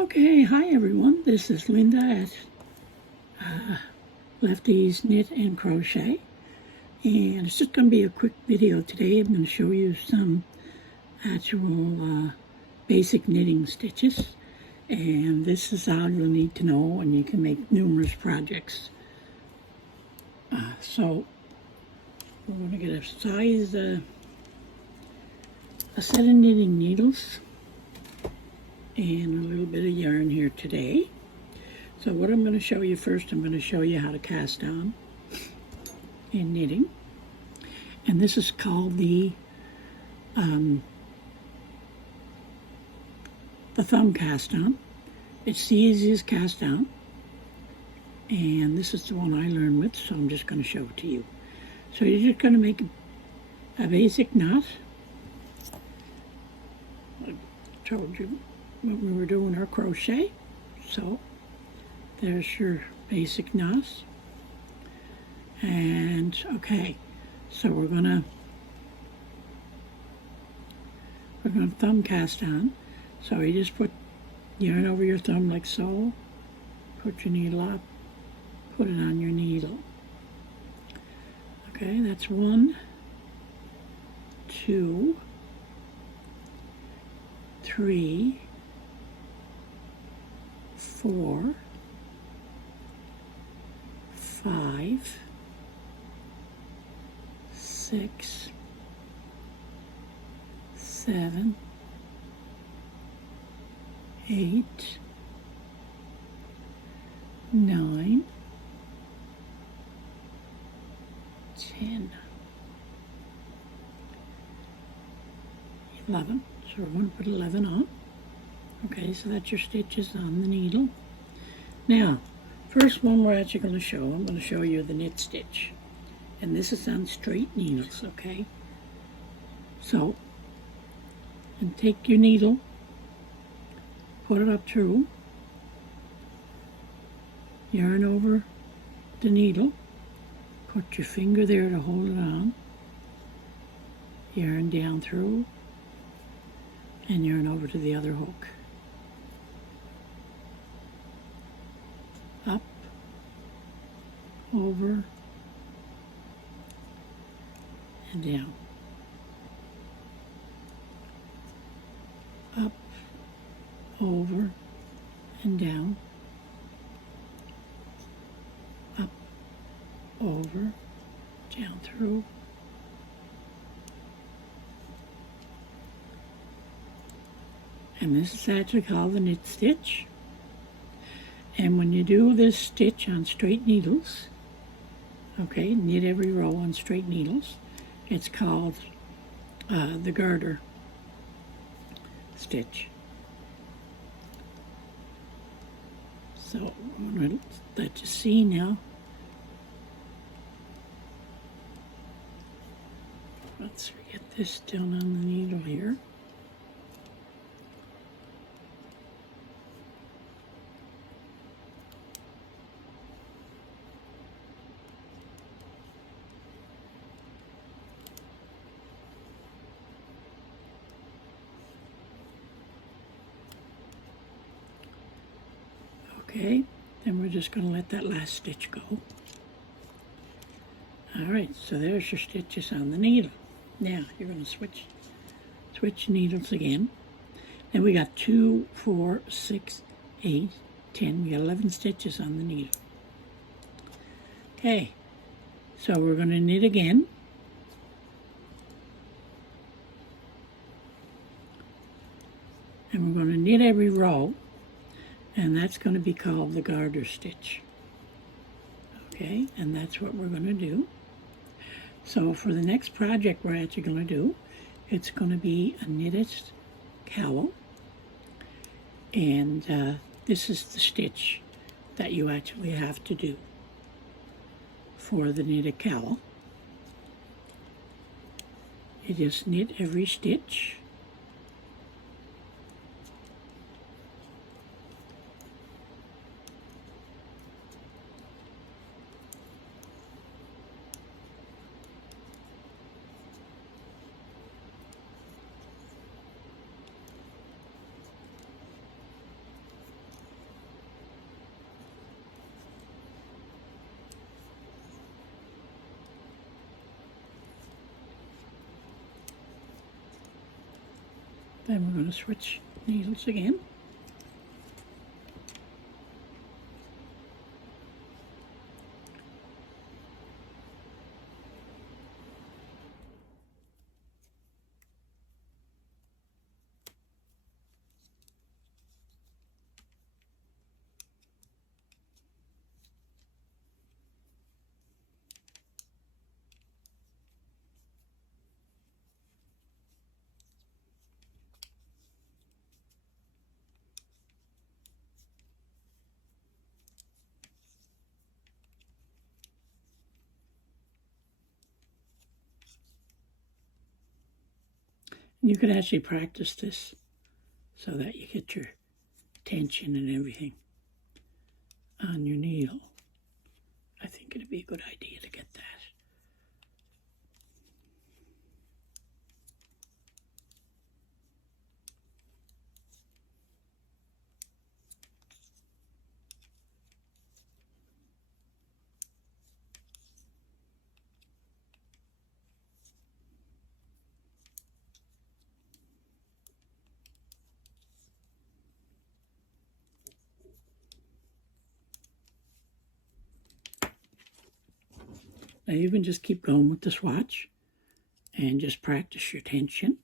Okay, hi everyone. This is Linda at Lefty's Knit and Crochet, and it's just going to be a quick video today. I'm going to show you some actual basic knitting stitches, and this is all you'll need to know, and you can make numerous projects. So we're going to get a set of knitting needles and a little bit of yarn here today. So what I'm going to show you first, I'm going to show you how to cast on in knitting. And this is called the thumb cast on. It's the easiest cast on. And this is the one I learned with, so I'm just going to show it to you. So you're just going to make a basic knot. I told you when we were doing our crochet. So there's your basic knots. And okay, so we're gonna thumb cast on. So you just put yarn over your thumb like so, put your needle up, put it on your needle. Okay, that's 1, 2, 3, 4, 5, 6, 7, 8, 9, 10, 11. So we're going to put 11 on. Okay, so that's your stitches on the needle. Now, first one we're actually going to show, I'm going to show you the knit stitch. And this is on straight needles, okay? So, and take your needle, put it up through, yarn over the needle, put your finger there to hold it on, yarn down through, and yarn over to the other hook. Up, over, and down. Up, over, and down. Up, over, down through. And this is actually called the knit stitch. And when you do this stitch on straight needles, okay, knit every row on straight needles, it's called the garter stitch. So I'm going to let you see now. Let's get this down on the needle here. Okay, then we're just going to let that last stitch go. Alright, so there's your stitches on the needle. Now, you're going to switch needles again. Then we got 2, 4, 6, 8, 10. We got 11 stitches on the needle. Okay, so we're going to knit again. And we're going to knit every row. And that's going to be called the garter stitch. Okay, and that's what we're going to do. So for the next project we're actually going to do, it's going to be a knitted cowl. And this is the stitch that you actually have to do for the knitted cowl. You just knit every stitch. Then we're going to switch needles again. You can actually practice this so that you get your tension and everything on your needle. I think it'd be a good idea to get that. Now you can just keep going with the swatch and just practice your tension.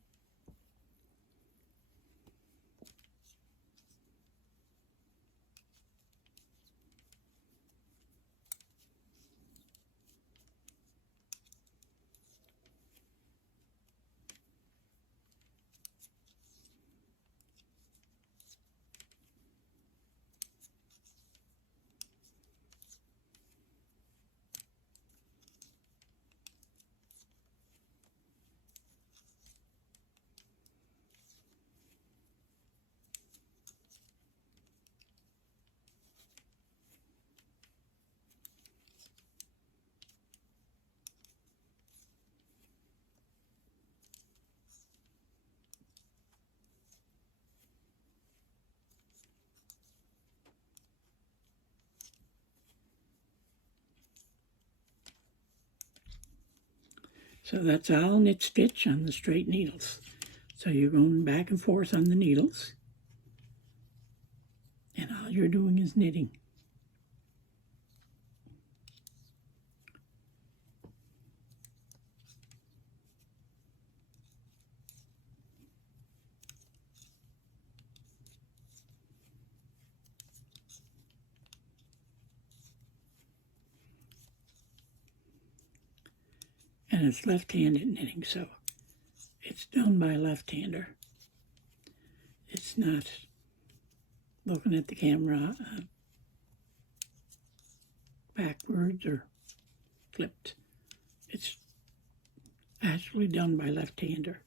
So that's all knit stitch on the straight needles. So you're going back and forth on the needles, and all you're doing is knitting. And it's left-handed knitting, so it's done by a left-hander. It's not looking at the camera backwards or flipped. It's actually done by left-hander.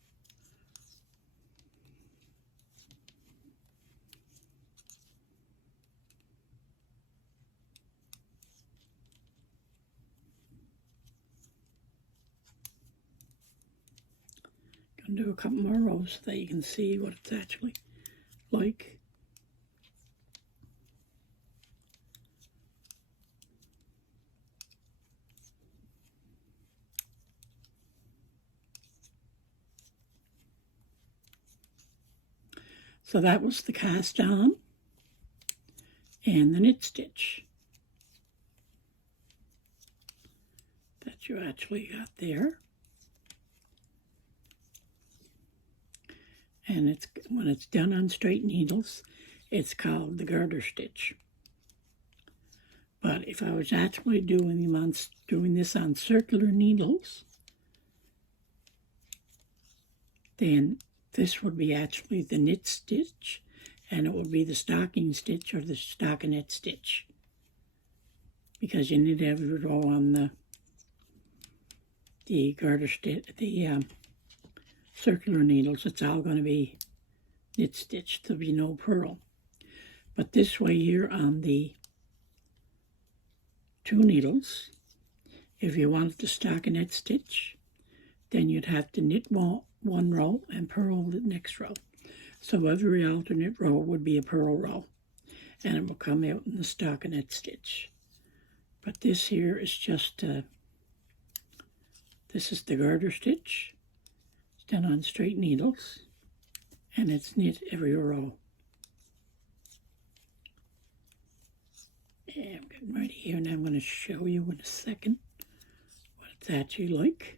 Gonna do a couple more rows so that you can see what it's actually like. So that was the cast on and the knit stitch that you actually got there. And it's when it's done on straight needles, it's called the garter stitch. But if I was actually doing this on circular needles, then this would be actually the knit stitch, and it would be the stocking stitch or the stockinette stitch, because you need every row on the garter stitch, the circular needles. It's all going to be knit stitch. There'll be no purl. But this way here on the two needles, if you wanted to stockinette stitch, then you'd have to knit one row and purl the next row. So every alternate row would be a purl row, and it will come out in the stockinette stitch. But this here is just, this is the garter stitch. It's done on straight needles. and it's knit every row. And I'm getting ready here, and I'm going to show you in a second what it's actually like.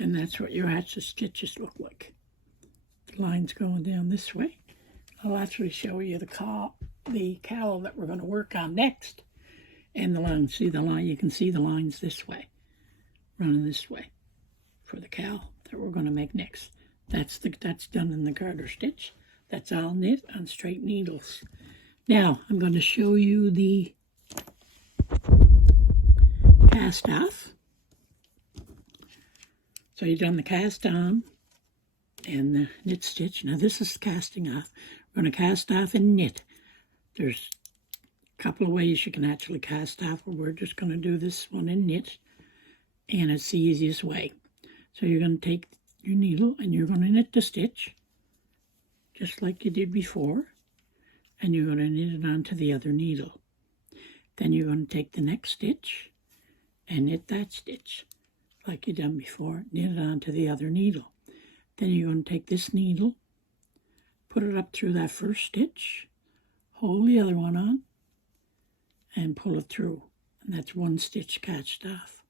And that's what your actual stitches look like. The lines going down this way. I'll actually show you the cowl that we're going to work on next. And the lines, see the line, you can see the lines this way, running this way for the cowl that we're going to make next. That's done in the garter stitch. That's all knit on straight needles. Now I'm going to show you the cast off. So you've done the cast on and the knit stitch. Now this is casting off. We're going to cast off and knit. There's a couple of ways you can actually cast off, but we're just going to do this one in knit, and it's the easiest way. So you're going to take your needle and you're going to knit the stitch just like you did before, and you're going to knit it onto the other needle. Then you're going to take the next stitch and knit that stitch like you done before, knit it onto the other needle. Then you're going to take this needle, put it up through that first stitch, hold the other one on, and pull it through. And that's one stitch cast off.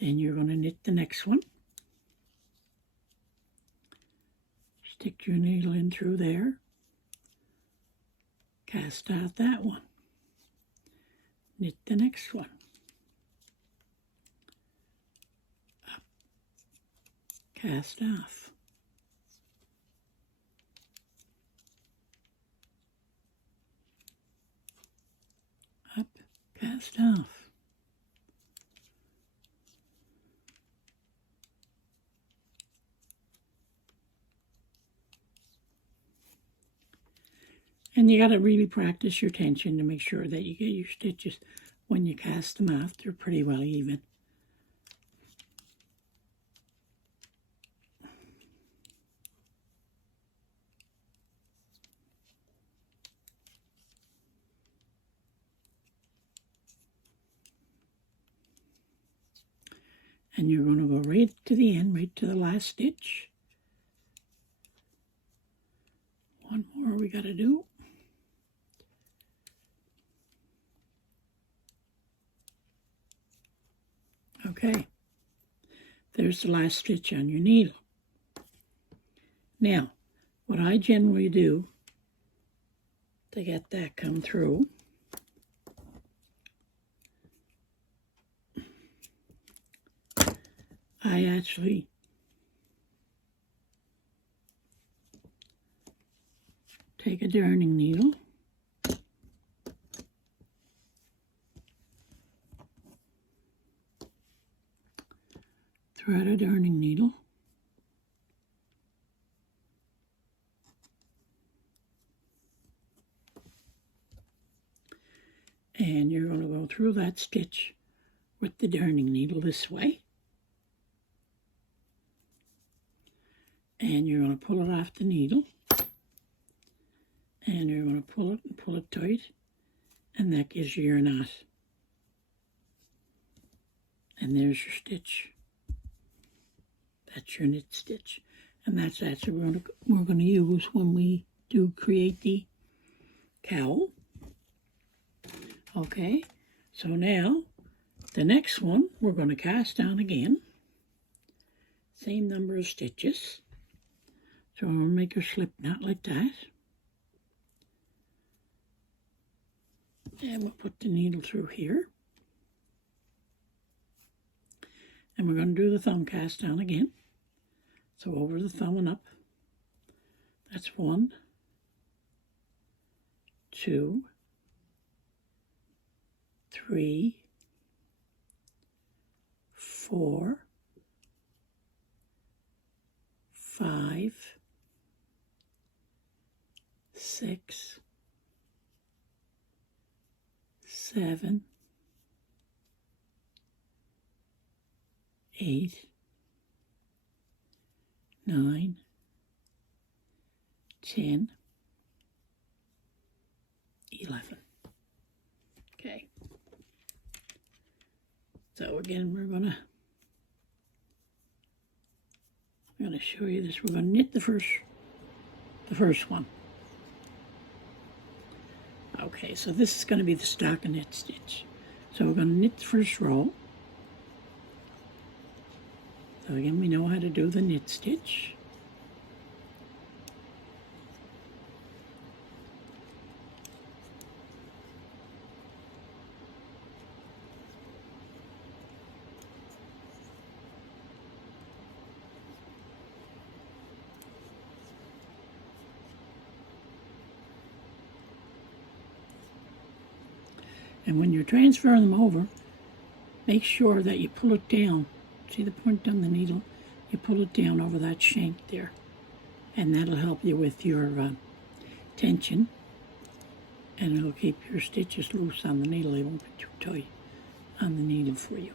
Then you're going to knit the next one. Stick your needle in through there, cast out that one, knit the next one, up, cast off, up, cast off. And you got to really practice your tension to make sure that you get your stitches, when you cast them off, they're pretty well even. And you're going to go right to the end, right to the last stitch. One more we got to do. Okay, there's the last stitch on your needle. Now, what I generally do to get that come through, I actually take a darning needle, thread a darning needle, and you're going to go through that stitch with the darning needle this way, and you're going to pull it off the needle, and you're going to pull it and pull it tight, and that gives you your knot. And there's your stitch. That's your knit stitch, and that's actually we're going to use when we do create the cowl. Okay, so now the next one we're going to cast on again. Same number of stitches. So I'm going to make a slip knot like that. And we'll put the needle through here. And we're going to do the thumb cast on again. So over the thumb and up. That's 1, 2, 3, 4, 5, 6, 7, 8, 9, 10, 11. Okay. So again, I'm gonna show you this. We're gonna knit the first one. Okay, so this is gonna be the stockinette stitch. So we're gonna knit the first row. So again, we know how to do the knit stitch. And when you're transferring them over, make sure that you pull it down. See the point on the needle? You pull it down over that shank there. And that'll help you with your tension. And it'll keep your stitches loose on the needle. They won't be too tight on the needle for you.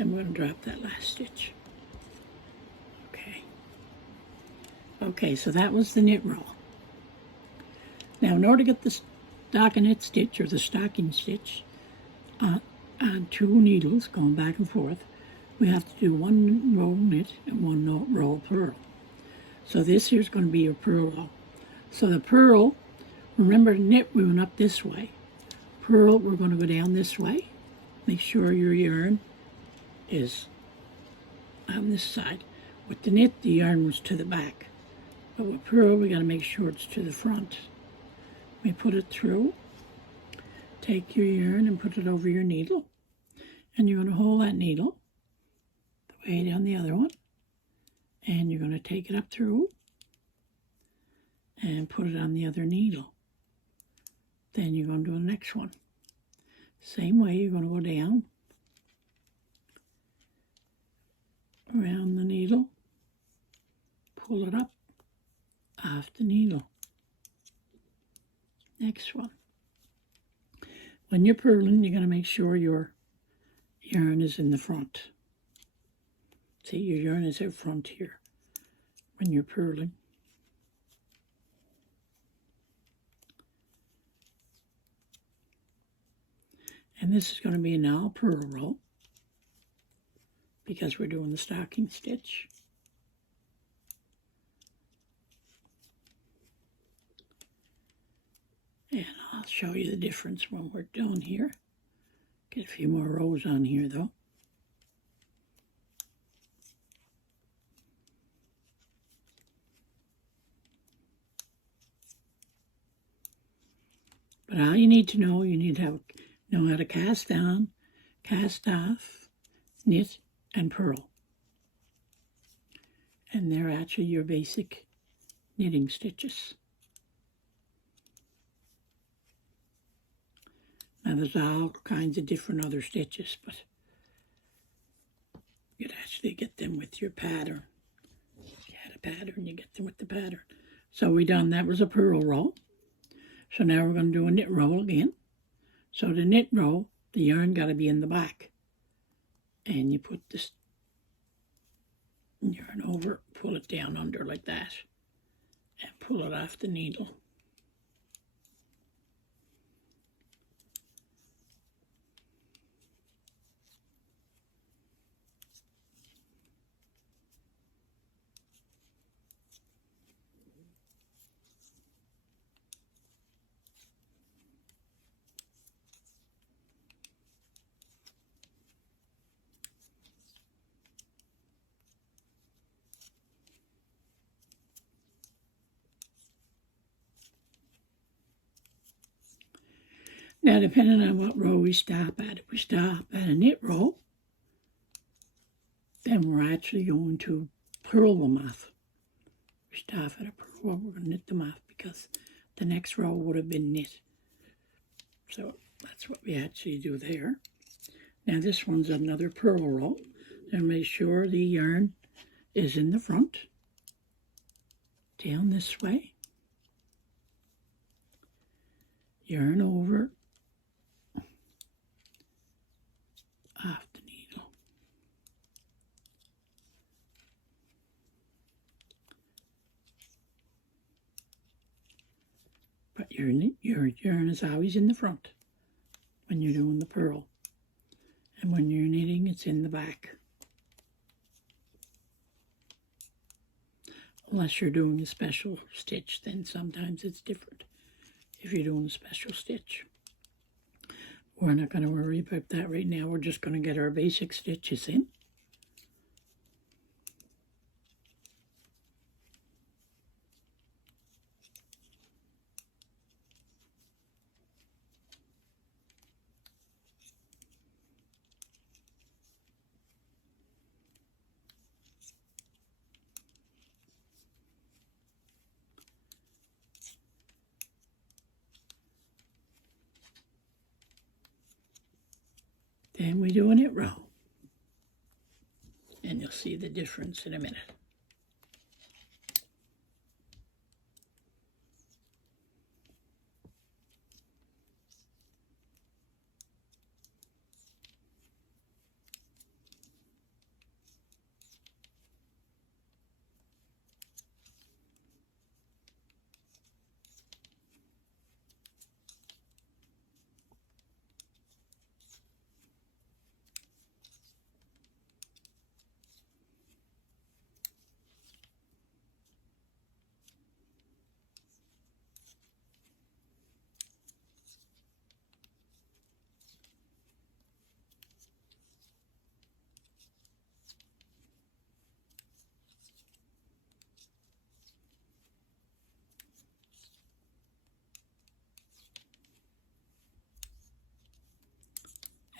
And we're going to drop that last stitch. Okay. Okay, so that was the knit row. Now, in order to get the stockinette stitch or the stocking stitch on 2 needles going back and forth, we have to do 1 row knit and 1 row purl. So this here's going to be your purl row. So the purl, remember knit we went up this way. Purl, we're going to go down this way. Make sure your yarn is on this side. With the knit, the yarn was to the back. But with purl, we got to make sure it's to the front. We put it through, take your yarn and put it over your needle. And you're going to hold that needle the way down the other one. And you're going to take it up through and put it on the other needle. Then you're going to do the next one. Same way, you're going to go down around the needle, pull it up off the needle. Next one. When you're purling, you're going to make sure your yarn is in the front. See, your yarn is out front here when you're purling. And this is going to be an all purl row because we're doing the stocking stitch. And I'll show you the difference when we're done here. Get a few more rows on here though. But all you need to know, you need to know how to cast on, cast off, knit, and purl. And they're actually your basic knitting stitches. Now there's all kinds of different other stitches, but you'd actually get them with your pattern. If you had a pattern, you get them with the pattern. So we done, that was a purl row. So now we're going to do a knit row again. So the knit row, the yarn got to be in the back. And you put this yarn over, pull it down under like that, and pull it off the needle. Now, depending on what row we stop at, if we stop at a knit row, then we're actually going to purl them off. We stop at a purl row, we're going to knit them off because the next row would have been knit. So that's what we actually do there. Now this one's another purl roll, and make sure the yarn is in the front, down this way, yarn over, off the needle. But your yarn is always in the front when you're doing the purl. And when you're knitting, it's in the back. Unless you're doing a special stitch, then sometimes it's different if you're doing a special stitch. We're not going to worry about that right now. We're just going to get our basic stitches in. Then we do a knit row. And you'll see the difference in a minute.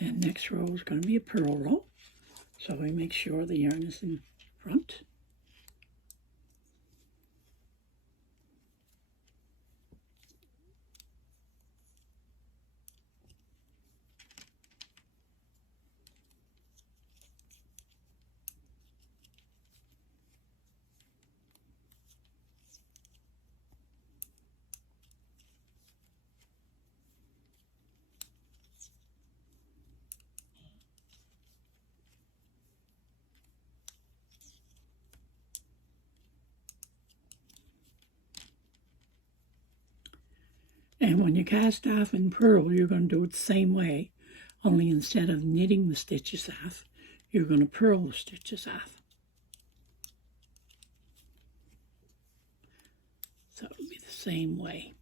And next row is going to be a purl row. So we make sure the yarn is in front. And when you cast off and purl, you're going to do it the same way, only instead of knitting the stitches off, you're going to purl the stitches off. So it'll be the same way.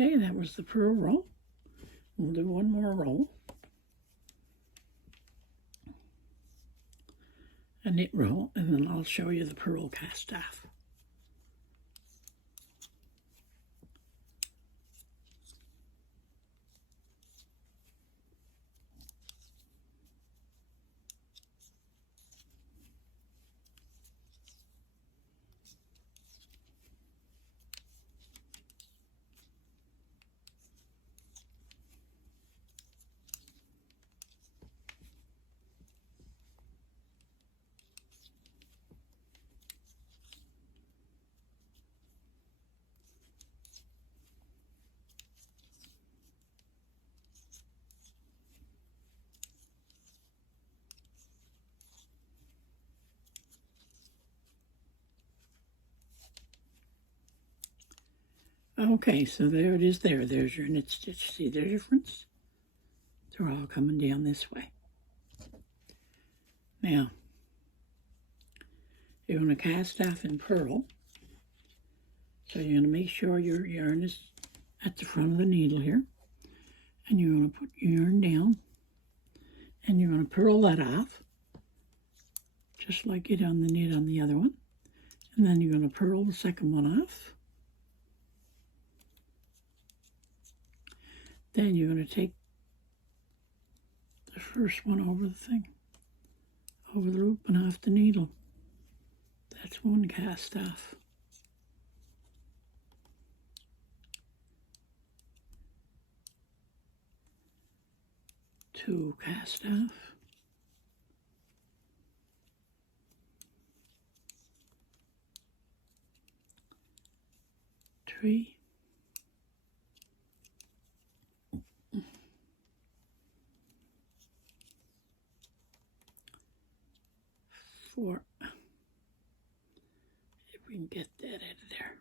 Okay, that was the purl row. We'll do one more row. A knit row, and then I'll show you the purl cast off. Okay, so there it is there. There's your knit stitch. See the difference? They're all coming down this way. Now, you're going to cast off and purl. So you're going to make sure your yarn is at the front of the needle here. And you're going to put your yarn down. And you're going to purl that off. Just like you did on the knit on the other one. And then you're going to purl the second one off. Then you're going to take first one over the thing, over the loop and off the needle. That's one cast off. Two cast off. Three. Four. If we can get that out of there.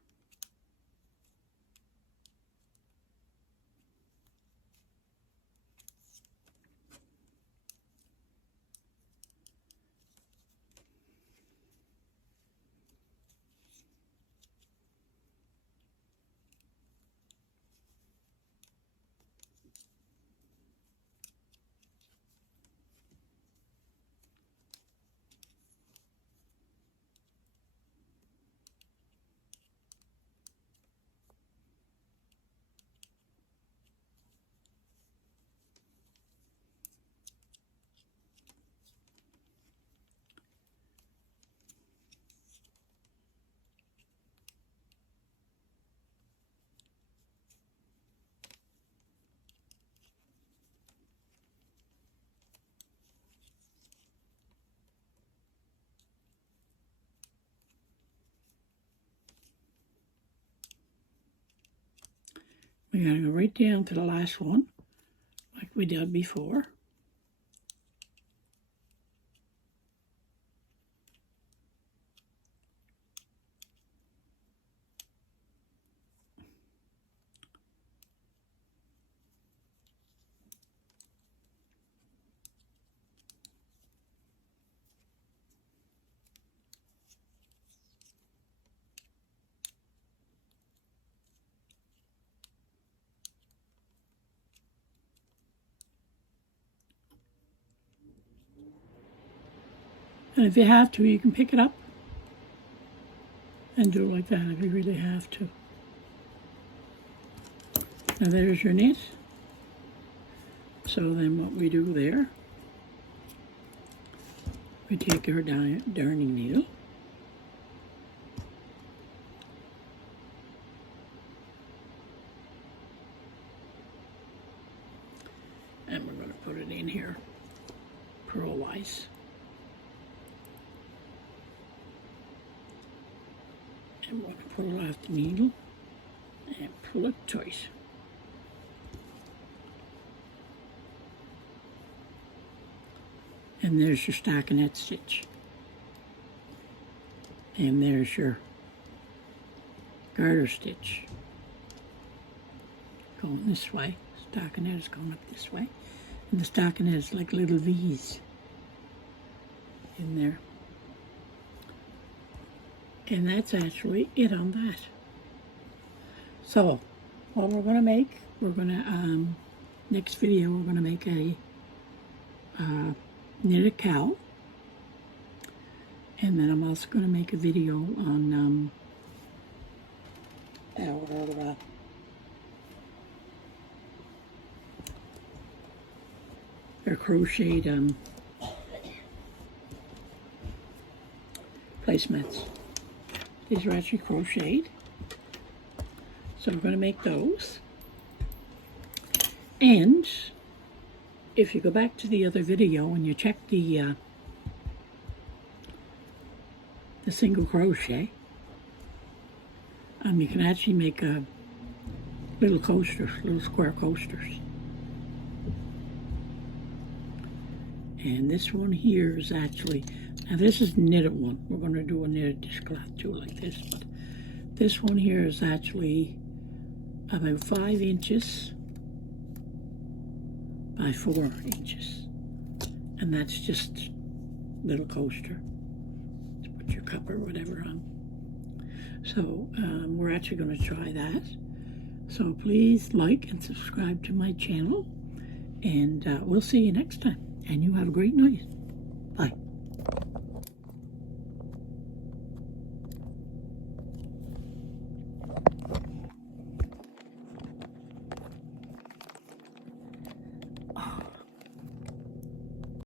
We're going to go right down to the last one, like we did before. And if you have to, you can pick it up and do it like that if you really have to. Now there's your knit. So then what we do there, we take our darning needle, and we're going to put it in here purl-wise. And we're going to pull off the needle and pull it tight. And there's your stockinette stitch. And there's your garter stitch. Going this way. Stockinette is going up this way. And the stockinette is like little V's in there. And that's actually it on that. So, what we're going to make, we're going to, next video, we're going to make a knitted cowl. And then I'm also going to make a video on our crocheted placemats. These are actually crocheted. So we're going to make those. And if you go back to the other video and you check the single crochet, you can actually make little coasters, little square coasters. And this one here is actually, now this is knitted one. We're going to do a knitted dishcloth too like this, but this one here is actually about 5 inches by 4 inches. And that's just little coaster to put your cup or whatever on. So we're actually going to try that. So please like and subscribe to my channel, and we'll see you next time. And you have a great night. Bye.